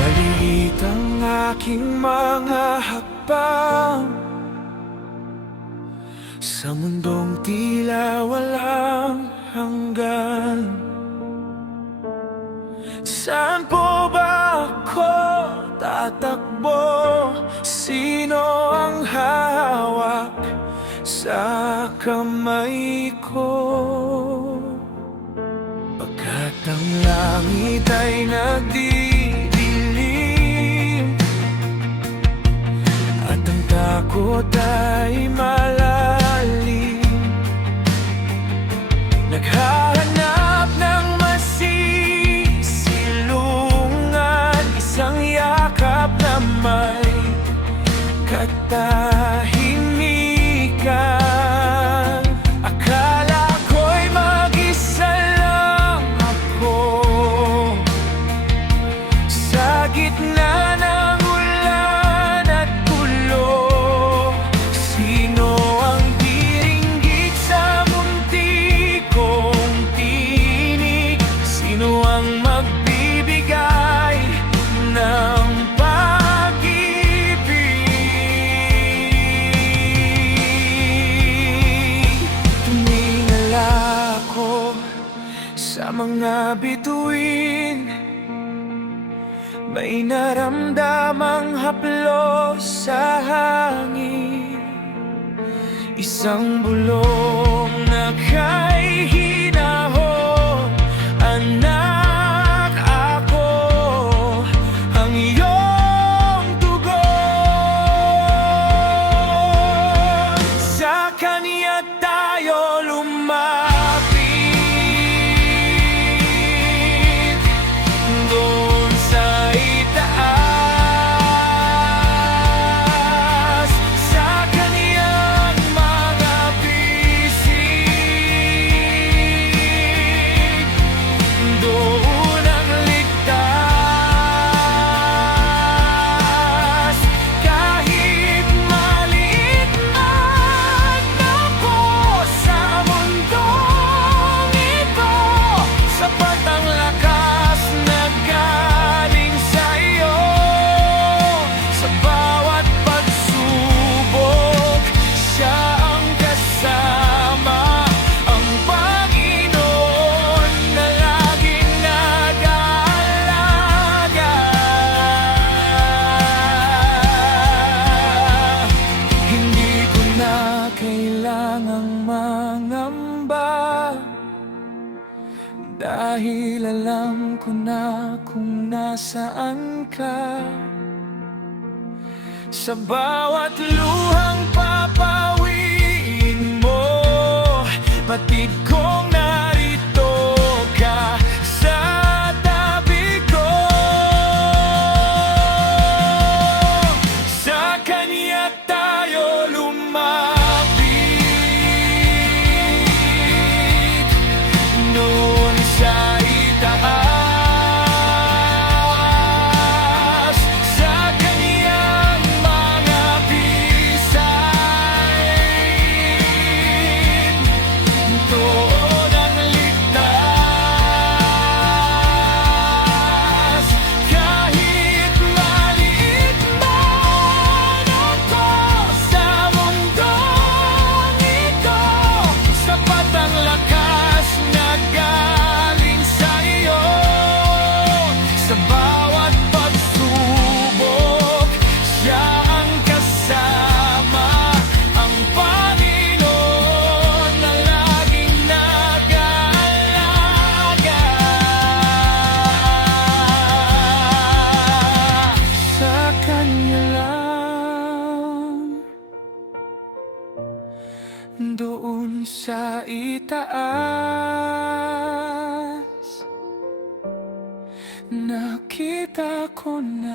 Maliit ang aking mga hakbang sa mundong tila walang hanggan. Saan po ba ako tatakbo? Sino ang hawak sa kamay ko? Pagkat ang langit ay nagdidilim at ang takot ay malalim. Naghahanap ng masisilungan, isang yakap na may katahimikan. Akala ko'y mag-isa lang ako sa gitna ng ulan at gulo. Sino ang diringgit sa munti kong tinig? Sino ang magbibigay ng pag-ibig? Tumingala ako sa mga bituin, may naramdamang haplos sa hangin. Isang bulong na kay hinahon, anak ako, ang iyong tugon. Sa kanya tayo lumapit, doon sa itaas, sa kaniyang mga bisig, doon ang ligtas. Kahit maliit man ako sa mundong ito, sapat ang lakas na galing sa iyo. Sa bawat pagsubok, siya ang kasama, ang Panginoon na laging nag-aalaga. Hindi ko na kailangang mangamba, dahil alam ko na kung nasaan ka. Sa bawat luhang papawiin mo, batid kong narito ka sa tabi ko. Sa kanya tayo lumapit, noon sa itaas, sa kaniyang mga pisain, doon ang ligtas. Kahit maliit man ako sa mundong ito, sapat ang lakas na galing sa iyo. Sa bawat pagsubok, siya ang kasama, ang Panginoon na laging nag-aalaga. Sa kanya lang, doon sa itaas, nakita ko na